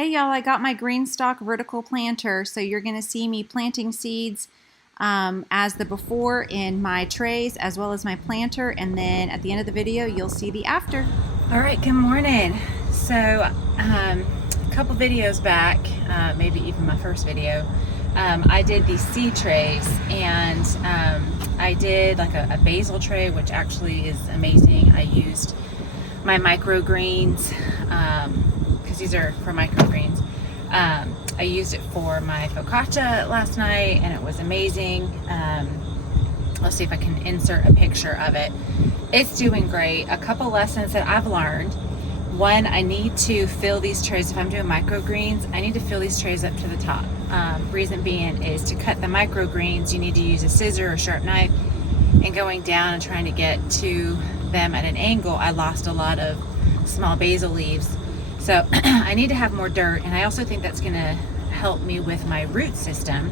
Hey y'all, I got my Green Stalk vertical planter, so you're going to see me planting seeds as the before in my trays as well as my planter, and then at the end of the video you'll see the after. Alright, good morning. So a couple videos back, maybe even my first video, I did these seed trays, and I did like a basil tray, which actually is amazing. I used my microgreens, because these are for microgreens. I used it for my focaccia last night and it was amazing. Let's see if I can insert a picture of it. It's doing great. A couple lessons that I've learned. One, I need to fill these trays. If I'm doing microgreens, I need to fill these trays up to the top. Reason being is to cut the microgreens, you need to use a scissor or sharp knife, and going down and trying to get to them at an angle, I lost a lot of small basil leaves. So I need to have more dirt, and I also think that's going to help me with my root system.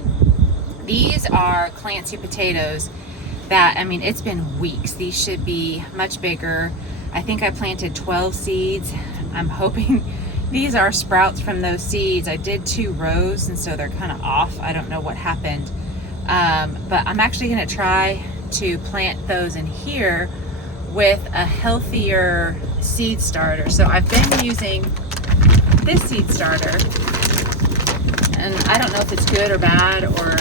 These are Clancy potatoes that, I mean, it's been weeks. These should be much bigger. I think I planted 12 seeds. I'm hoping these are sprouts from those seeds. I did 2 rows, and so they're kind of off. I don't know what happened. But I'm actually going to try to plant those in here with a healthier seed starter. So I've been using this seed starter, and I don't know if it's good or bad, or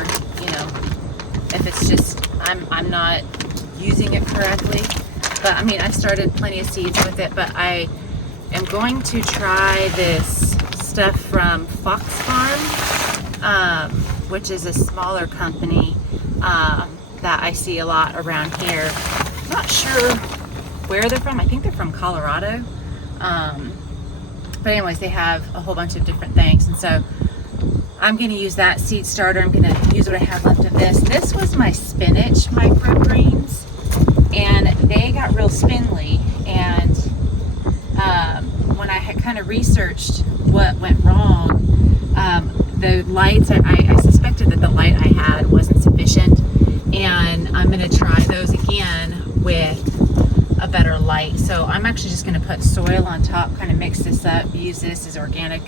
if it's just I'm not using it correctly. But I mean, I've started plenty of seeds with it, but I am going to try this stuff from Fox Farm, which is a smaller company that I see a lot around here. I'm not sure where they're from. I think they're from Colorado. But anyways, they have a whole bunch of different things, and so I'm going to use that seed starter. I'm going to use what I have left of this. This was my spinach microgreens, and they got real spindly, and when I had kind of researched what went wrong, the lights, I suspected that the light I had wasn't sufficient, and I'm going to try those again with a better light. So I'm actually just going to put soil on top, kind of mix this up, use this as organic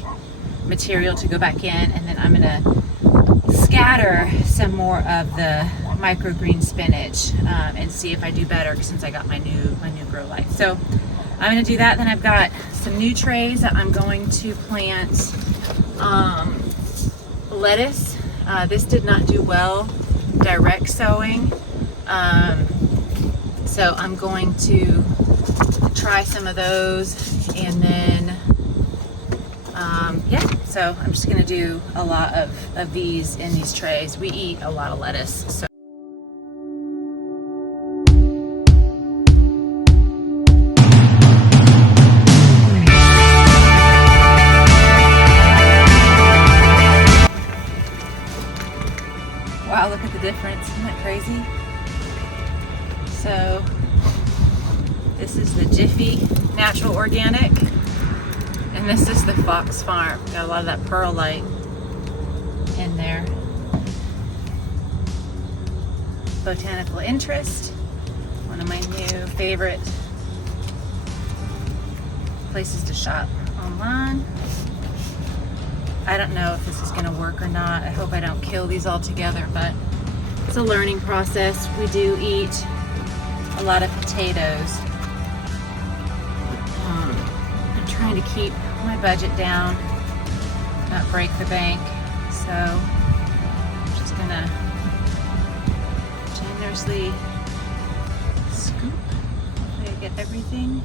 material to go back in, and then I'm going to scatter some more of the microgreen spinach and see if I do better since I got my new grow light. So I'm going to do that. Then I've got some new trays that I'm going to plant lettuce. This did not do well direct sowing, so I'm going to try some of those, and then yeah, so I'm just going to do a lot of these in these trays. We eat a lot of lettuce, so wow, look at the difference. Isn't that crazy? So this is the Jiffy Natural Organic, and this is the Fox Farm. Got a lot of that perlite in there. Botanical Interest, one of my new favorite places to shop online. I don't know if this is going to work or not. I hope I don't kill these all together, but it's a learning process. We do eat a lot of potatoes. I'm trying to keep my budget down, not break the bank, so I'm just gonna generously scoop. Hopefully I get everything.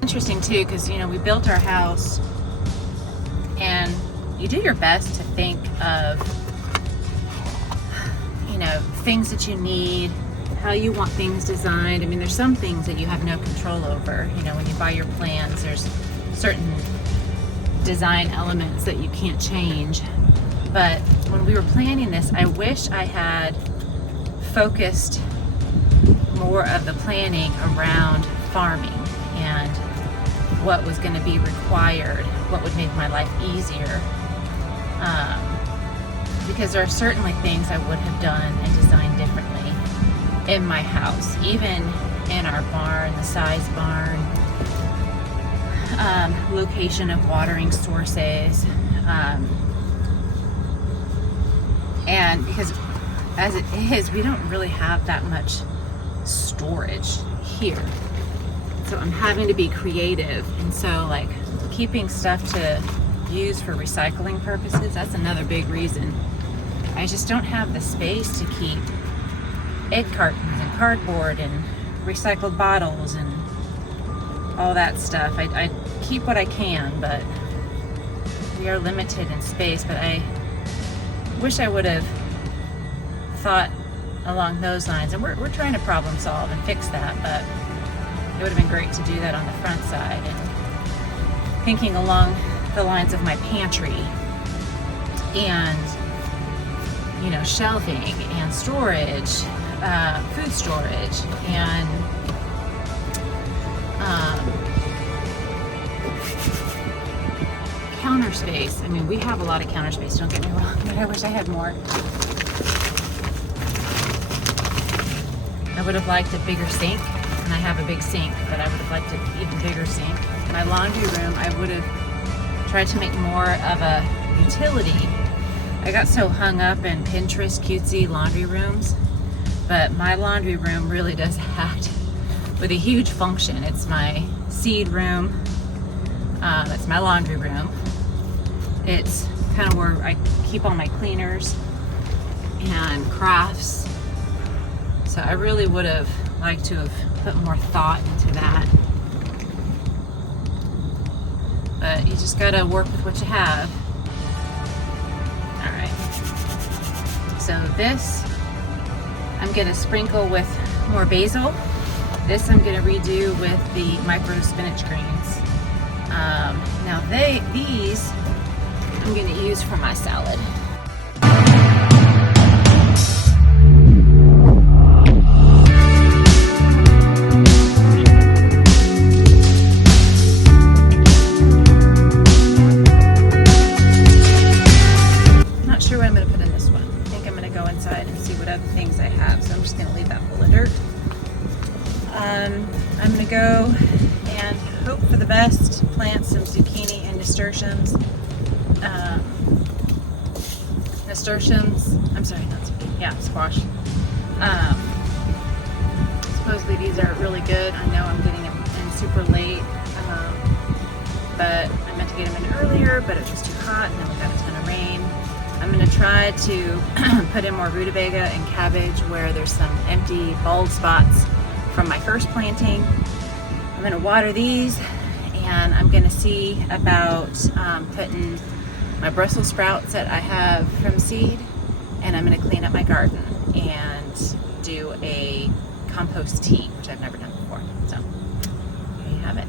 Interesting too, because we built our house, and you do your best to think of things that you need, how you want things designed. I mean, there's some things that you have no control over. When you buy your plans, there's certain design elements that you can't change. But when we were planning this, I wish I had focused more of the planning around farming and what was going to be required, what would make my life easier. Because there are certainly things I would have done and designed differently in my house, even in our barn, the size barn. location of watering sources, and because as it is, we don't really have that much storage here, so I'm having to be creative. And so like keeping stuff to use for recycling purposes, that's another big reason. I just don't have the space to keep egg cartons and cardboard and recycled bottles and all that stuff. I keep what I can, but we are limited in space. But I wish I would have thought along those lines, and we're trying to problem solve and fix that, but it would have been great to do that on the front side. And thinking along the lines of my pantry and, you know, shelving and storage, food storage, and counter space. I mean, we have a lot of counter space, don't get me wrong, but I wish I had more. I would have liked a bigger sink, and I have a big sink, but I would have liked an even bigger sink. My laundry room, I would have tried to make more of a utility. I got so hung up in Pinterest cutesy laundry rooms, but my laundry room really does act with a huge function. It's my seed room, it's my laundry room. It's kind of where I keep all my cleaners and crafts. So I really would have liked to have put more thought into that. But you just gotta work with what you have. All right. So this, I'm gonna sprinkle with more basil. This I'm gonna redo with the micro spinach greens. Now these I'm gonna use for my salad. Not sure what I'm gonna put in this one. I think I'm gonna go inside and see what other things I have. So I'm just gonna leave that full of dirt. I'm gonna go and hope for the best, plant some zucchini and nasturtiums. I'm sorry, not zucchini, yeah, squash. Supposedly these are really good. I know I'm getting them in super late, but I meant to get them in earlier, but it was too hot, and then we got a ton of rain. I'm gonna try to put in more rutabaga and cabbage where there's some empty bald spots from my first planting. I'm gonna water these, and I'm gonna see about putting my Brussels sprouts that I have from seed, and I'm gonna clean up my garden and do a compost tea, which I've never done before. So there you have it.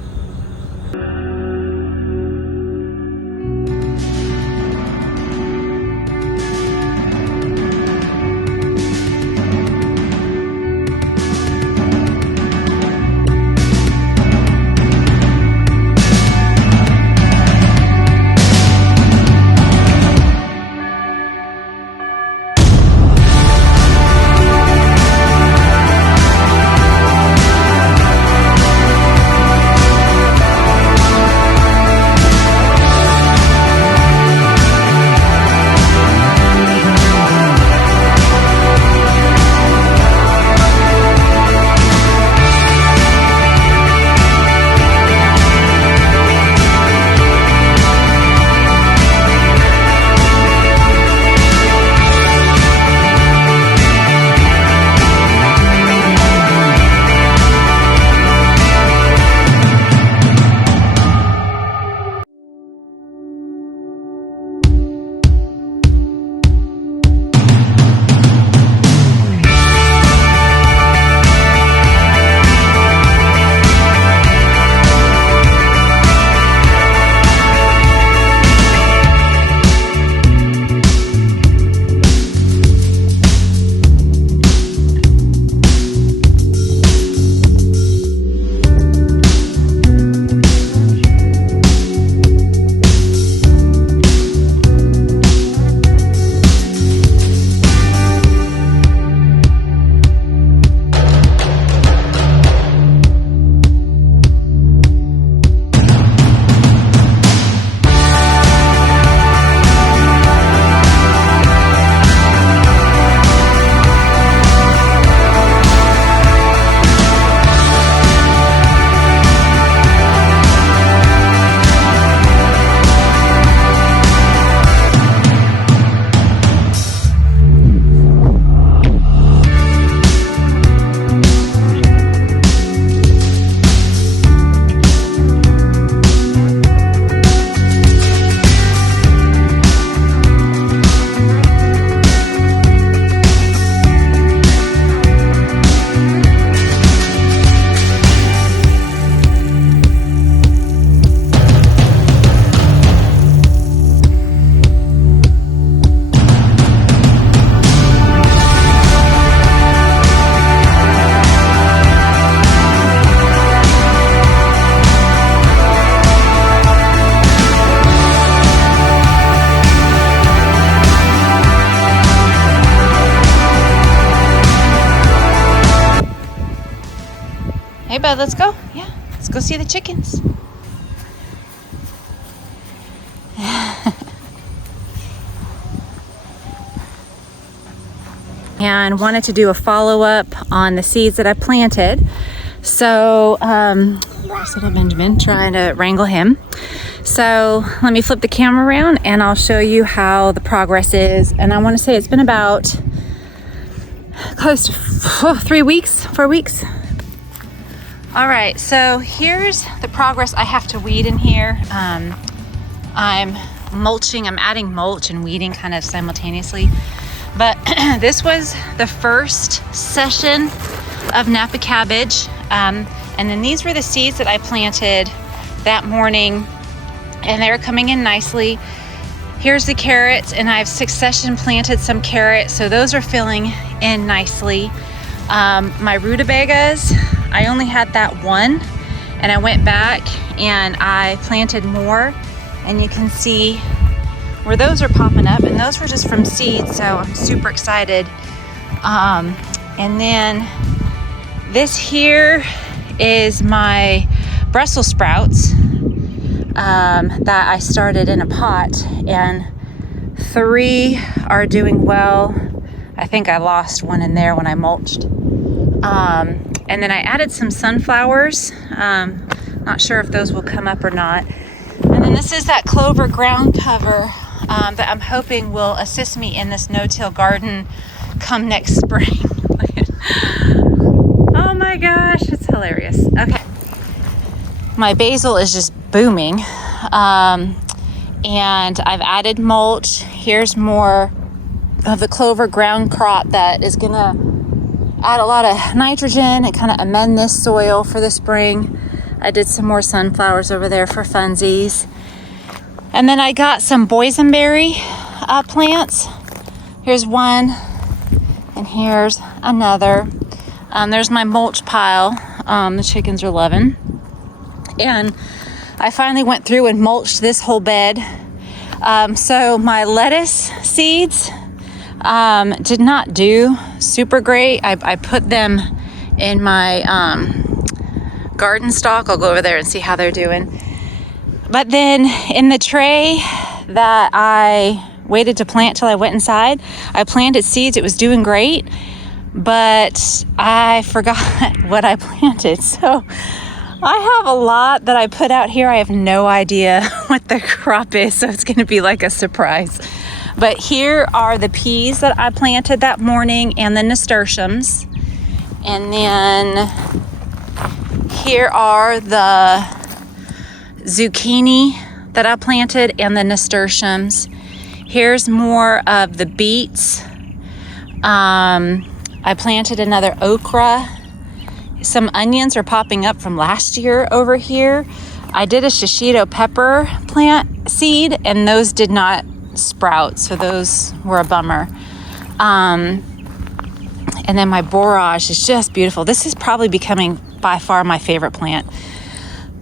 Hey, bud, let's go. Yeah, let's go see the chickens. And wanted to do a follow-up on the seeds that I planted. So, there's little Benjamin trying to wrangle him. So let me flip the camera around and I'll show you how the progress is. And I want to say it's been about close to 4 weeks. All right, so here's the progress. I have to weed in here. I'm mulching, I'm adding mulch and weeding kind of simultaneously. But this was the first session of Napa cabbage. And then these were the seeds that I planted that morning, and they're coming in nicely. Here's the carrots, and I've succession planted some carrots, so those are filling in nicely. My rutabagas, I only had that one, and I went back and I planted more, and you can see where those are popping up, and those were just from seeds, so I'm super excited. And then this here is my Brussels sprouts that I started in a pot, and 3 are doing well. I think I lost one in there when I mulched. And then I added some sunflowers. Not sure if those will come up or not. And then this is that clover ground cover that I'm hoping will assist me in this no-till garden come next spring. Oh my gosh, it's hilarious. Okay. My basil is just booming. And I've added mulch. Here's more of the clover ground crop that is gonna add a lot of nitrogen and kind of amend this soil for the spring. I did some more sunflowers over there for funsies. And then I got some boysenberry plants. Here's one, and here's another. There's my mulch pile. The chickens are loving. And I finally went through and mulched this whole bed. So my lettuce seeds did not do super great. I put them in my garden stock. I'll go over there and see how they're doing. But then in the tray that I waited to plant till I went inside, I planted seeds. It was doing great, but I forgot what I planted. So I have a lot that I put out here. I have no idea what the crop is, so it's going to be like a surprise. But here are the peas that I planted that morning and the nasturtiums. And then here are the zucchini that I planted and the nasturtiums. Here's more of the beets. I planted another okra. Some onions are popping up from last year over here. I did a shishito pepper plant seed, and those did not sprout, so those were a bummer. And then my borage is just beautiful. This is probably becoming by far my favorite plant.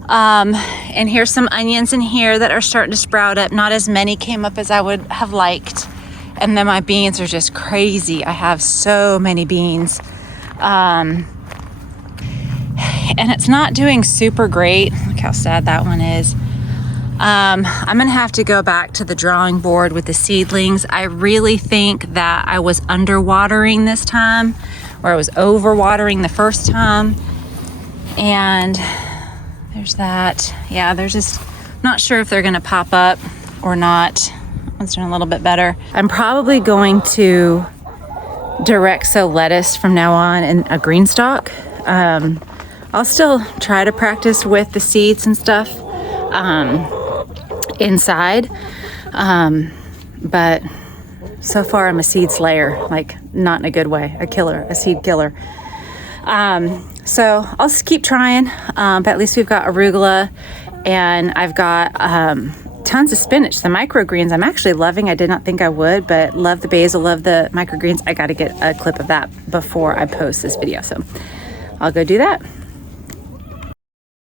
And here's some onions in here that are starting to sprout up. Not as many came up as I would have liked. And then my beans are just crazy. I have so many beans. And it's not doing super great. Look how sad that one is. I'm gonna have to go back to the drawing board with the seedlings. I really think that I was underwatering this time, or I was overwatering the first time. And there's that. Yeah, they're just not sure if they're gonna pop up or not. One's doing a little bit better. I'm probably going to direct sow lettuce from now on in a green stalk. I'll still try to practice with the seeds and stuff inside, but so far I'm a seed slayer, like not in a good way, a seed killer. So I'll just keep trying, but at least we've got arugula, and I've got tons of spinach. The microgreens I'm actually loving. I did not think I would, but love the basil, love the microgreens. I got to get a clip of that before I post this video, so I'll go do that.